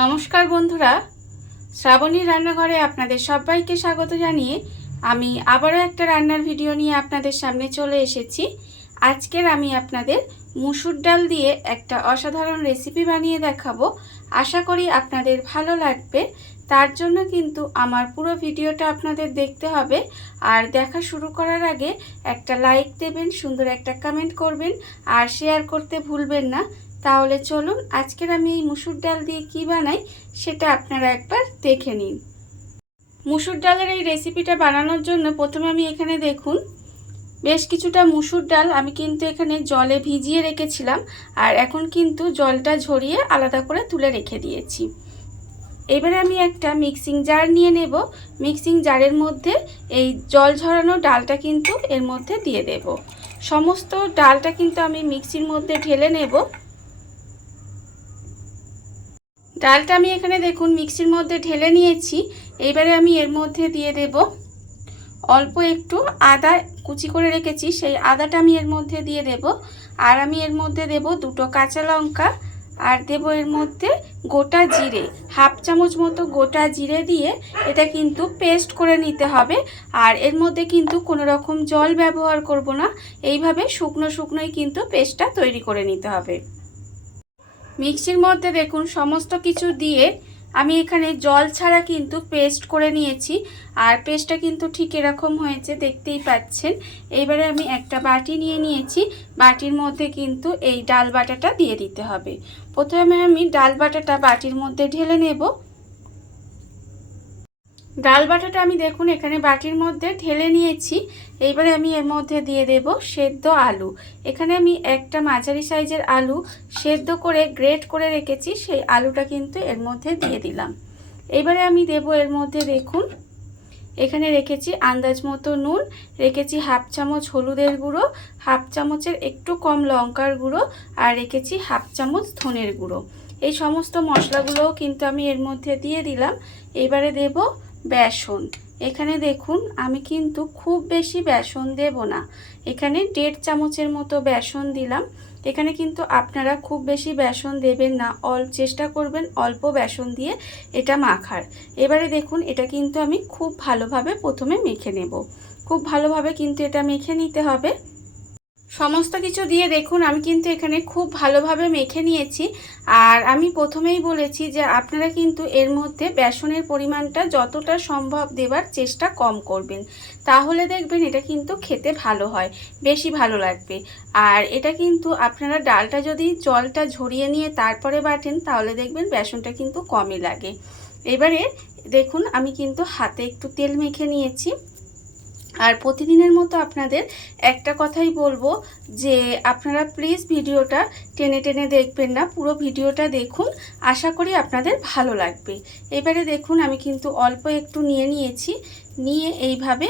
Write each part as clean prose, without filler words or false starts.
নমস্কার বন্ধুরা, শ্রাবণী রান্নাঘরে আপনাদের সবাইকে স্বাগত জানিয়ে আমি আবারও একটা রান্নার ভিডিও নিয়ে আপনাদের সামনে চলে এসেছি। আজকের আমি আপনাদের মুসুর ডাল দিয়ে একটা অসাধারণ রেসিপি বানিয়ে দেখাবো। আশা করি আপনাদের ভালো লাগবে। তার জন্য কিন্তু আমার পুরো ভিডিওটা আপনাদের দেখতে হবে। আর দেখা শুরু করার আগে একটা লাইক দেবেন, সুন্দর একটা কমেন্ট করবেন আর শেয়ার করতে ভুলবেন না। তাহলে চলুন আজকের আমি এই মুসুর ডাল দিয়ে কি বানাই সেটা আপনারা একবার দেখে নিন। মুসুর ডালের এই রেসিপিটা বানানোর জন্য প্রথমে আমি এখানে দেখুন বেশ কিছুটা মুসুর ডাল আমি কিন্তু এখানে জলে ভিজিয়ে রেখেছিলাম, আর এখন কিন্তু জলটা ঝরিয়ে আলাদা করে তুলে রেখে দিয়েছি। এবারে আমি একটা মিক্সিং জার নিয়ে নেব। মিক্সিং জারের মধ্যে এই জল ঝরানো ডালটা কিন্তু এর মধ্যে দিয়ে দেব। সমস্ত ডালটা কিন্তু আমি মিক্সির মধ্যে ঢেলে নেব। ডালটা আমি এখানে দেখুন মিক্সির মধ্যে ঢেলে নিয়েছি। এইবারে আমি এর মধ্যে দিয়ে দেব অল্প একটু আদা কুচি করে রেখেছি, সেই আদাটা আমি এর মধ্যে দিয়ে দেব। আর আমি এর মধ্যে দেব দুটো কাঁচা লঙ্কা, আর দেব এর মধ্যে গোটা জিরে, হাফ চামচ মতো গোটা জিরে দিয়ে এটা কিন্তু পেস্ট করে নিতে হবে। আর এর মধ্যে কিন্তু কোনো রকম জল ব্যবহার করব না, এইভাবে শুকনো শুকনোই কিন্তু পেস্টটা তৈরি করে নিতে হবে। মিক্সির মধ্যে দেখুন সমস্ত কিছু দিয়ে আমি এখানে জল ছাড়া কিন্তু পেস্ট করে নিয়েছি, আর পেস্টটা কিন্তু ঠিক এরকম হয়েছে, দেখতেই পাচ্ছেন। এইবারে আমি একটা বাটি নিয়ে নিয়েছি, বাটির মধ্যে কিন্তু এই ডাল বাটাটা দিয়ে দিতে হবে। প্রথমে আমি ডাল বাটাটা বাটির মধ্যে ঢেলে নেব। ডাল বাটাটা আমি দেখুন এখানে বাটির মধ্যে ঢেলে নিয়েছি। এইবারে আমি এর মধ্যে দিয়ে দেব সেদ্ধ আলু। এখানে আমি একটা মাঝারি সাইজের আলু সেদ্ধ করে গ্রেট করে রেখেছি, সেই আলুটা কিন্তু এর মধ্যে দিয়ে দিলাম। এইবারে আমি দেব এর মধ্যে দেখুন এখানে রেখেছি আন্দাজ মতো নুন, রেখেছি হাফ চামচ হলুদের গুঁড়ো, হাফ চামচের একটু কম লঙ্কার গুঁড়ো, আর রেখেছি হাফ চামচ ধনের গুঁড়ো। এই সমস্ত মশলাগুলোও কিন্তু আমি এর মধ্যে দিয়ে দিলাম। এবারে দেব বেসন। এখানে দেখুন আমি কিন্তু খুব বেশি বেসন দেব না, এখানে 1.5 চামচের মতো বেসন দিলাম। এখানে কিন্তু আপনারা খুব বেশি বেসন দেবেন না, চেষ্টা করবেন অল্প বেসন দিয়ে এটা মাখার। এবারে দেখুন এটা কিন্তু আমি খুব ভালোভাবে প্রথমে মেখে নেব। খুব ভালোভাবে কিন্তু এটা মেখে নিতে হবে। সমস্ত কিছু দিয়ে দেখুন আমি কিন্তু এখানে খুব ভালোভাবে মেখে নিয়েছি। আর আমি প্রথমেই বলেছি যে আপনারা কিন্তু এর মধ্যে বেসনের পরিমাণটা যতটা সম্ভব দেবার চেষ্টা কম করবেন, তাহলে দেখবেন এটা কিন্তু খেতে ভালো হয়, বেশি ভালো লাগবে। আর এটা কিন্তু আপনারা ডালটা যদি জলটা ঝরিয়ে নিয়ে তারপরে বাটেন তাহলে দেখবেন বেসনটা কিন্তু কমই লাগে। এবারে দেখুন আমি কিন্তু হাতে একটু তেল মেখে নিয়েছি। আর প্রতিদিনের মতো আপনাদের একটা কথাই বলবো যে আপনারা প্লিজ ভিডিওটা টেনে টেনে দেখবেন না, পুরো ভিডিওটা দেখুন, আশা করি আপনাদের ভালো লাগবে। এবারে দেখুন আমি কিন্তু অল্প একটু নিয়ে নিয়েছি, নিয়ে এইভাবে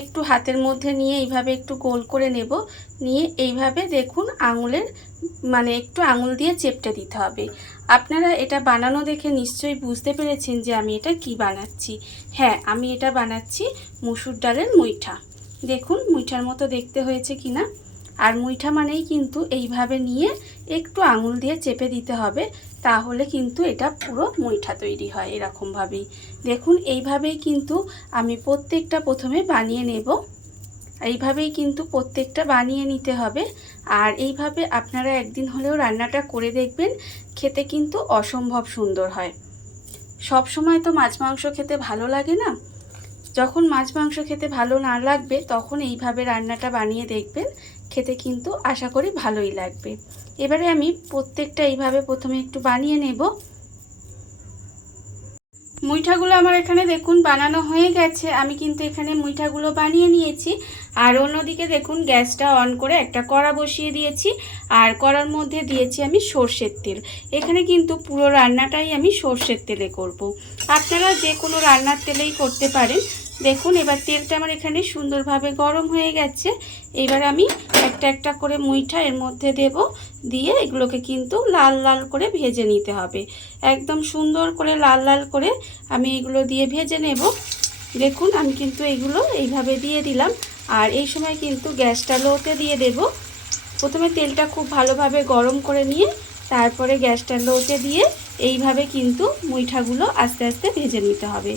একটু হাতের মধ্যে নিয়ে এইভাবে একটু গোল করে নেব। নিয়ে এইভাবে দেখুন আঙুলের একটু আঙুল দিয়ে চেপটে দিতে হবে। আপনারা এটা বানানো দেখে নিশ্চয়ই বুঝতে পেরেছেন যে আমি এটা কি বানাচ্ছি। হ্যাঁ, আমি এটা বানাচ্ছি মুসুর ডালের মুইঠা। দেখুন মুইঠার মতো দেখতে হয়েছে কিনা। আর মুইঠা মানেই কিন্তু এইভাবে নিয়ে একটু আঙুল দিয়ে চেপে দিতে হবে, তাহলে কিন্তু এটা পুরো মুইঠা তৈরি হয় এরকমভাবেই। দেখুন এইভাবেই কিন্তু আমি প্রত্যেকটা প্রথমে বানিয়ে নেব। এইভাবেই কিন্তু প্রত্যেকটা বানিয়ে নিতে হবে। আর এইভাবে আপনারা একদিন হলেও রান্নাটা করে দেখবেন, খেতে কিন্তু অসম্ভব সুন্দর হয়। সব সময় তো মাছ মাংস খেতে ভালো লাগে না, যখন মাছ মাংস খেতে ভালো না লাগবে তখন এইভাবে রান্নাটা বানিয়ে দেখবেন, খেতে কিন্তু আশা করি ভালোই লাগবে। এবারে আমি প্রত্যেকটা এইভাবে প্রথমে একটু বানিয়ে নেব। মুইঠাগুলো আমার এখানে দেখুন বানানো হয়ে গেছে, আমি কিন্তু এখানে মুইঠাগুলো বানিয়ে নিয়েছি। আর অন্যদিকে দেখুন গ্যাসটা অন করে একটা কড়া বসিয়ে দিয়েছি, আর কড়ার মধ্যে দিয়েছি আমি সর্ষের তেল। এখানে কিন্তু পুরো রান্নাটাই আমি সর্ষের তেলে করব। আপনারা যে কোনো রান্নার তেলেই করতে পারেন। দেখুন এবার তেলটা আমার এখানে সুন্দরভাবে গরম হয়ে গেছে। এবার আমি একটা একটা করে মুইঠা এর মধ্যে দেব, দিয়ে এগুলোকে কিন্তু লাল লাল করে ভেজে নিতে হবে। একদম সুন্দর করে লাল লাল করে আমি এগুলো দিয়ে ভেজে নেব। দেখুন আমি কিন্তু এগুলো এইভাবে দিয়ে দিলাম। আর এই সময় কিন্তু গ্যাসটা লোতে দিয়ে দেব। প্রথমে তেলটা খুব ভালোভাবে গরম করে নিয়ে তারপরে গ্যাসটা লোতে দিয়ে এইভাবে কিন্তু মুইঠাগুলো আস্তে আস্তে ভেজে নিতে হবে।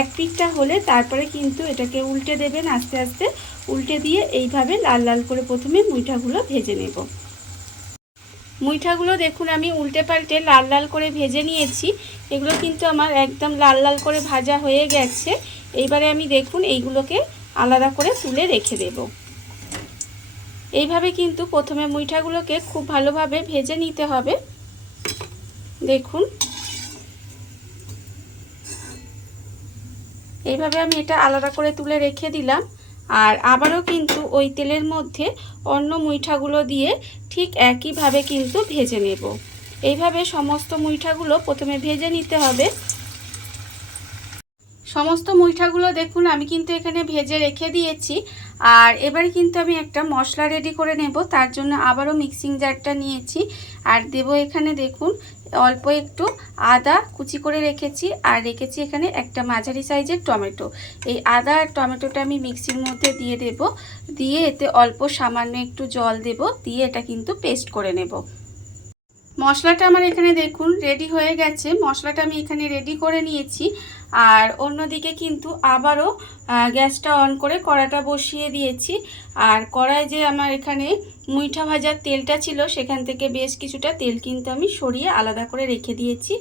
এক পিঠটা হলে তারপরে কিন্তু এটাকে উল্টে দেবেন, আস্তে আস্তে উল্টে দিয়ে এইভাবে লাল লাল করে প্রথমে মুইঠাগুলো ভেজে নেব। মুইঠাগুলো দেখুন আমি উল্টে পাল্টে লাল লাল করে ভেজে নিয়েছি। এগুলো কিন্তু আমার একদম লাল লাল করে ভাজা হয়ে গেছে। এইবারে আমি দেখুন এইগুলোকে আলাদা করে তুলে রেখে দেব। এইভাবে কিন্তু প্রথমে মুইঠাগুলোকে খুব ভালোভাবে ভেজে নিতে হবে। দেখুন এইভাবে আমি এটা আলাদা করে তুলে রেখে দিলাম। আর আবারও কিন্তু ওই তেলের মধ্যে অন্য মুইঠাগুলো দিয়ে ঠিক একইভাবে কিন্তু ভেজে নেব। এইভাবে সমস্ত মুইঠাগুলো প্রথমে ভেজে নিতে হবে। সমস্ত মুইঠাগুলো দেখুন আমি কিন্তু এখানে ভেজে রেখে দিয়েছি। আর এবারে কিন্তু আমি একটা মশলা রেডি করে নেব। তার জন্য আবারও মিক্সিং জারটা নিয়েছি আর দেব এখানে দেখুন অল্প একটু আদা কুচি করে রেখেছি, আর রেখেছি এখানে একটা মাঝারি সাইজের টমেটো। এই আদা আর টমেটোটা আমি মিক্সির মধ্যে দিয়ে দেব, দিয়ে এতে অল্প সামান্য একটু জল দেব, দিয়ে এটা কিন্তু পেস্ট করে নেব। মশলাটা আমার এখানে দেখুন রেডি হয়ে গেছে। মশলাটা আমি এখানে রেডি করে নিয়েছি। আর অন্যদিকে কিন্তু আবারও গ্যাসটা অন করে কড়াটা বসিয়ে দিয়েছি। আর কড়ায় যে আমার এখানে মুইঠা ভাজার তেলটা ছিল সেখান থেকে বেশ কিছুটা তেল কিন্তু আমি সরিয়ে আলাদা করে রেখে দিয়েছি।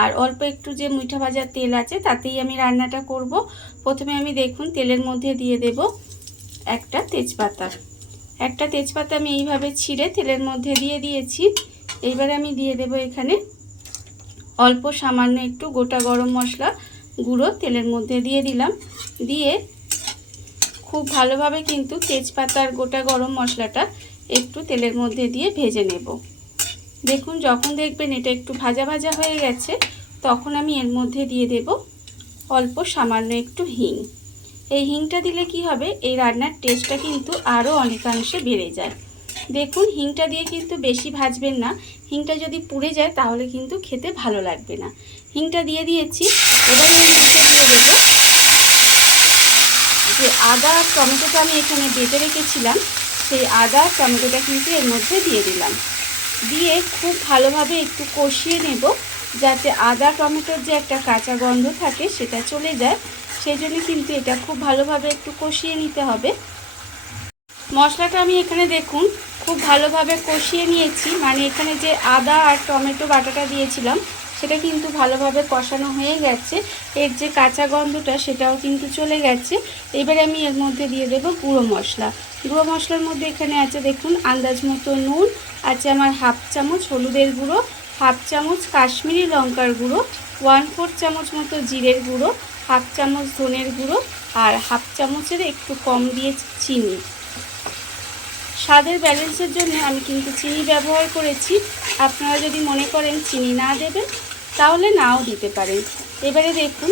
আর অল্প একটু যে মুইঠা ভাজার তেল আছে তাতেই আমি রান্নাটা করব। প্রথমে আমি দেখুন তেলের মধ্যে দিয়ে দেব একটা তেজপাতা। একটা তেজপাতা আমি এইভাবে ছিঁড়ে তেলের মধ্যে দিয়ে দিয়েছি। এইবারে আমি দিয়ে দেব এখানে অল্প সামান্য একটু গোটা গরম মশলা গুঁড়ো তেলের মধ্যে দিয়ে দিলাম। দিয়ে খুব ভালোভাবে কিন্তু তেজপাতার গোটা গরম মশলাটা একটু তেলের মধ্যে দিয়ে ভেজে নেব। দেখুন যখন দেখবেন এটা একটু ভাজা ভাজা হয়ে গেছে তখন আমি এর মধ্যে দিয়ে দেব অল্প সামান্য একটু হিং। এই হিংটা দিলে কি হবে, এই রান্নার টেস্টটা কিন্তু আরও অনেকাংশে বেড়ে যায়। দেখুন হিংটা দিয়ে কিন্তু বেশি ভাজবেন না, হিংটা যদি পুড়ে যায় তাহলে কিন্তু খেতে ভালো লাগবে না। হিংটা দিয়ে দিয়েছি। এবার এর মধ্যে দিয়ে দেবো যে আদা আর টমেটোটা আমি এখানে বেটে রেখেছিলাম, সেই আদা আর টমেটোটা কিন্তু এর মধ্যে দিয়ে দিলাম। দিয়ে খুব ভালোভাবে একটু কষিয়ে নেব, যাতে আদা টমেটোর যে একটা কাঁচা গন্ধ থাকে সেটা চলে যায়। সেই জন্য কিন্তু এটা খুব ভালোভাবে একটু কষিয়ে নিতে হবে। মশলাটা আমি এখানে দেখুন খুব ভালোভাবে কষিয়ে নিয়েছি, মানে এখানে যে আদা আর টমেটো বাটাটা দিয়েছিলাম সেটা কিন্তু ভালোভাবে কষানো হয়ে গেছে। এর যে কাঁচা গন্ধটা সেটাও কিন্তু চলে গেছে। এবারে আমি এর মধ্যে দিয়ে দেব গুঁড়ো মশলা। গুঁড়ো মশলার মধ্যে এখানে আছে দেখুন আন্দাজ মতো নুন আছে আমার, হাফ চামচ হলুদের গুঁড়ো, হাফ চামচ কাশ্মীরি লঙ্কার গুঁড়ো, 1/4 চামচ মতো জিরের গুঁড়ো, হাফ চামচ ধনের গুঁড়ো, আর হাফ চামচের একটু কম দিয়েছি চিনি। স্বাদের ব্যালেন্সের জন্য আমি কিন্তু চিনি ব্যবহার করেছি। আপনারা যদি মনে করেন চিনি না দেবেন তাহলে নাও দিতে পারেন। এবারে দেখুন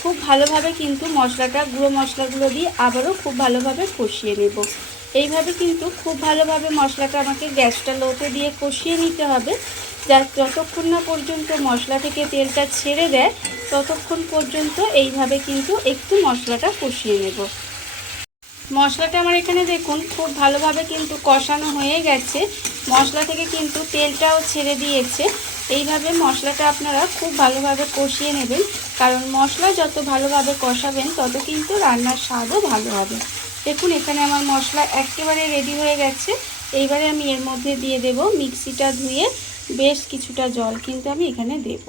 খুব ভালোভাবে কিন্তু মশলাটা গুঁড়ো মশলাগুলো দিয়ে আবারও খুব ভালোভাবে কষিয়ে নেব। এইভাবে কিন্তু খুব ভালোভাবে মশলাটা আমাকে গ্যাসটা লোতে দিয়ে কষিয়ে নিতে হবে, যতক্ষণ না পর্যন্ত মশলা থেকে তেলটা ছেড়ে দেয় ততক্ষণ পর্যন্ত এইভাবে কিন্তু একটু মশলাটা কষিয়ে নেব। মশলাটা আমার এখানে দেখুন খুব ভালোভাবে কিন্তু কষানো হয়ে গেছে। মশলা থেকে কিন্তু তেলটাও ছেড়ে দিয়েছে। এইভাবে মশলাটা আপনারা খুব ভালোভাবে কষিয়ে নেবেন, কারণ মশলা যত ভালোভাবে কষাবেন তত কিন্তু রান্নার স্বাদও ভালো হবে। দেখুন এখানে আমার মশলা একেবারে রেডি হয়ে গেছে। এইবারে আমি এর মধ্যে দিয়ে দেব মিক্সিটা ধুয়ে বেশ কিছুটা জল কিন্তু আমি এখানে দেব।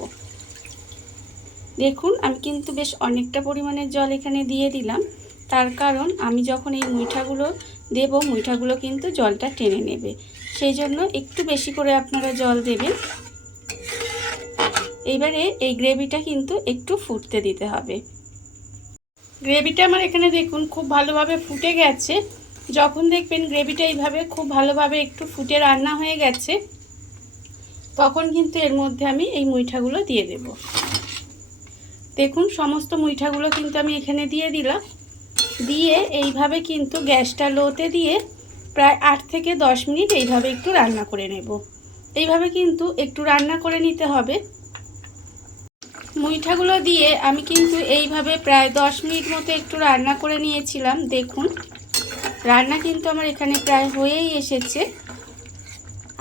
দেখুন আমি কিন্তু বেশ অনেকটা পরিমাণের জল এখানে দিয়ে দিলাম, তার কারণ আমি যখন এই মুইঠাগুলো দেব মুইঠাগুলো কিন্তু জলটা টেনে নেবে, সেই জন্য একটু বেশি করে আপনারা জল দেবেন। এইবারে এই গ্রেভিটা কিন্তু একটু ফুটতে দিতে হবে। গ্রেভিটা আমার এখানে দেখুন খুব ভালোভাবে ফুটে গেছে। যখন দেখবেন গ্রেভিটা এইভাবে খুব ভালোভাবে একটু ফুটে রান্না হয়ে গেছে তখন কিন্তু এর মধ্যে আমি এই মুইঠাগুলো দিয়ে দেব। দেখুন সমস্ত মুইঠাগুলো কিন্তু আমি এখানে দিয়ে দিলাম। দিয়ে এইভাবে কিন্তু গ্যাসটা লোতে দিয়ে প্রায় 8 থেকে 10 মিনিট এইভাবে একটু রান্না করে নেব। এইভাবে কিন্তু একটু রান্না করে নিতে হবে। মুইঠাগুলো দিয়ে আমি কিন্তু এইভাবে প্রায় 10 মিনিট মতো একটু রান্না করে নিয়েছিলাম। দেখুন রান্না কিন্তু আমার এখানে প্রায় হয়েই এসেছে।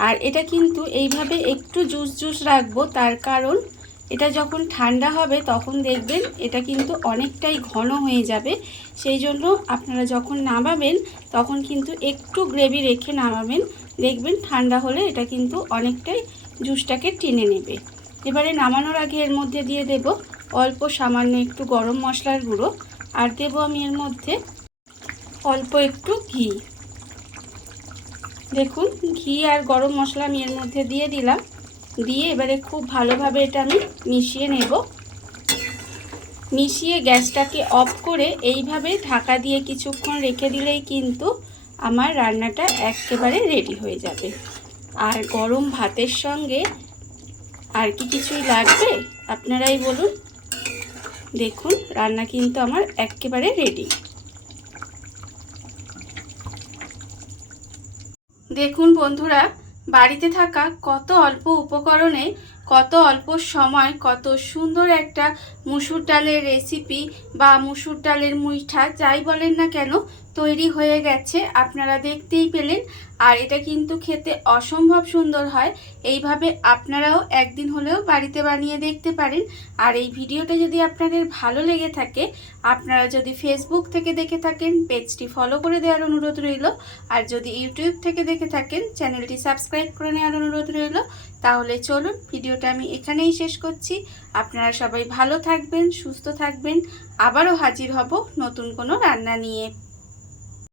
আর এটা কিন্তু এইভাবে একটু জুস জুস রাখবো, তার কারণ এটা যখন ঠান্ডা হবে তখন দেখবেন এটা কিন্তু অনেকটাই ঘন হয়ে যাবে। সেই জন্য আপনারা যখন নামাবেন তখন কিন্তু একটু গ্রেভি রেখে নামাবেন, দেখবেন ঠান্ডা হলে এটা কিন্তু অনেকটাই জুসটাকে টেনে নেবে। এবারে নামানোর আগে এর মধ্যে দিয়ে দেব অল্প সামান্য একটু গরম মশলার গুঁড়ো, আর দেব আমি এর মধ্যে অল্প একটু ঘি। দেখুন ঘি আর গরম মশলা আমি এর মধ্যে দিয়ে দিলাম, দিয়ে এবারে খুব ভালোভাবে এটা আমি মিশিয়ে নেব। মিশিয়ে গ্যাসটাকে অফ করে এইভাবে ঢাকা দিয়ে কিছুক্ষণ রেখে দিলেই কিন্তু আমার রান্নাটা একেবারে রেডি হয়ে যাবে। আর গরম ভাতের সঙ্গে আর কি কিছুই লাগবে আপনারাই বলুন। দেখুন রান্না কিন্তু আমার একেবারে রেডি। দেখুন বন্ধুরা, বাড়িতে থাকা কত অল্প উপকরণে কত অল্প সময় কত সুন্দর একটা মুসুর ডালের রেসিপি বা মুসুর ডালের মুইঠা যাই বলেন না কেন তৈরি হয়ে গেছে, আপনারা দেখতেই পেলেন। আর এটা কিন্তু খেতে অসম্ভব সুন্দর হয়। এইভাবে আপনারাও একদিন হলেও বাড়িতে বানিয়ে দেখতে পারেন। আর এই ভিডিওটা যদি আপনাদের ভালো লেগে থাকে, আপনারা যদি ফেসবুক থেকে দেখে থাকেন পেজটি ফলো করে দেওয়ার অনুরোধ রইল, আর যদি ইউটিউব থেকে দেখে থাকেন চ্যানেলটি সাবস্ক্রাইব করে নেওয়ার অনুরোধ রইল। তাহলে চলুন ভিডিওটা আমি এখানেই শেষ করছি। আপনারা সবাই ভালো থাকবেন, সুস্থ থাকবেন। আবারও হাজির হব নতুন কোনো রান্না নিয়ে।